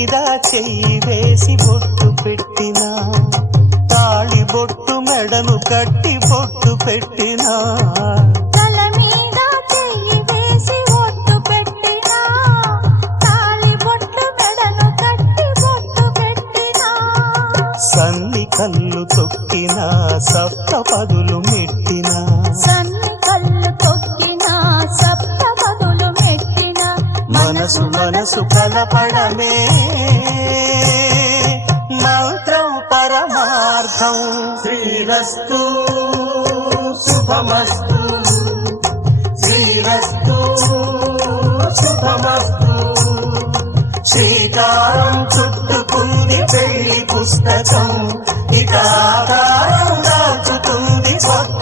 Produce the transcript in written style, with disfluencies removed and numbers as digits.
మీద చెయ్యి వేసి బొట్టు పెట్టినా, తాళి బొట్టు మెడను కట్టి బొట్టు పెట్టినా, తల మీద చెయ్యి వేసి బొట్టు పెట్టినా, తాళి బొట్టు మెడను కట్టి బొట్టు పెట్టినా, సన్ని కళ్ళు తొక్కినా సప్త పదులు మెట్టినా, సన్ని కళ్ళు తొక్కినా సప్త పదులు మెట్టినా, మనసు మనసు కలపడమే మంత్రం పరమార్థం. శ్రీరస్తు శుభమస్తు, శ్రీరస్తు శుభమస్తు. శ్రీకారం చుట్టుకుంది పెళ్లి పుస్తకం, ఇక ఆకారం దాచుతుంది కొత్త